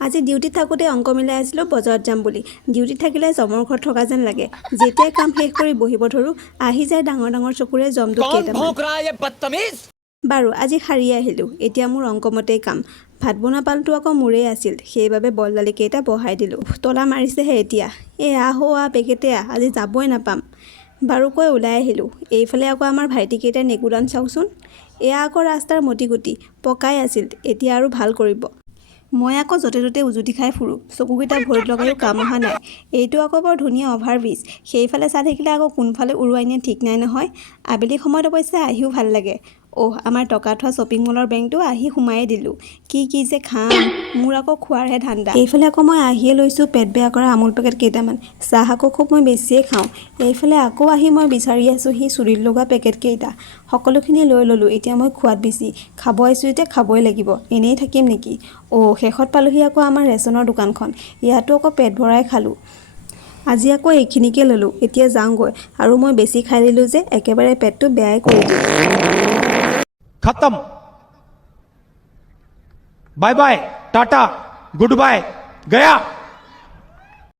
আজি ডিউটিত থাকোঁতে অংক মিলাই আছিলোঁ বজাৰত যাম বুলি। ডিউটিত থাকিলে জমৰ ঘৰত থকা যেন লাগে। যেতিয়াই কাম শেষ কৰি বহিব ধৰোঁ, আহি যায় ডাঙৰ ডাঙৰ চকুৰে জমদুক কেইটামান। বাৰু আজি সাৰি আহিলোঁ। এতিয়া মোৰ অংকমতেই কাম। ভাত বনোৱা পালটো আকৌ মোৰেই আছিল, সেইবাবে বলদালি কেইটা বহাই দিলোঁ। তলা মাৰিছেহে এতিয়া। আহো পেকেটে আজি যাবই নাপাম। বাৰু কৈ ওলাই আহিলোঁ। এইফালে আকৌ আমাৰ ভাইটিকেইটাই নেগুদান চাওকচোন। এয়া আকৌ ৰাস্তাৰ মটিগুটি পকাই আছিল, এতিয়া আৰু ভাল কৰিব। মই আকৌ য'তে ত'তে উজুতি খাই ফুৰোঁ। চকুকেইটা ভৰিত লগায়ো কাম অহা নাই। এইটো আকৌ বৰ ধুনীয়া অভাৰব্ৰিজ। সেইফালে চাই থাকিলে আকৌ কোনফালে উৰুৱাই নিয়ে ঠিক নাই নহয়। আবেলি সময়ত অৱশ্যে আহিও ভাল লাগে। আমাৰ টকা থোৱা শ্বপিং মলৰ বেংকটো আহি সোমায়ে দিলোঁ। কি যে খাম, মোৰ আকৌ খোৱাৰহে ধান্দা। এইফালে আকৌ মই আহিয়ে লৈছোঁ পেট বেয়া কৰা আমুল পেকেট কেইটামান। চাহ আকৌ খুব মই বেছিয়ে খাওঁ। এইফালে আকৌ আহি মই বিচাৰি আছোঁ সি চুলিত লগোৱা পেকেট কেইটা। সকলোখিনি লৈ ল'লোঁ। এতিয়া মই খোৱাত বেছি। খাব আহিছোঁ যেতিয়া খাবই লাগিব, এনেই থাকিম নেকি। শেষত পালোহি আকৌ আমাৰ ৰেচনৰ দোকানখন। ইয়াতো আকৌ পেট ভৰাই খালোঁ। আজি আকৌ এইখিনিকে ল'লোঁ। এতিয়া যাওঁগৈ। আৰু মই বেছি খাই দিলোঁ যে একেবাৰে পেটটো বেয়াই কৰি দিওঁ। खत्म। Bye bye, tata, goodbye, गया।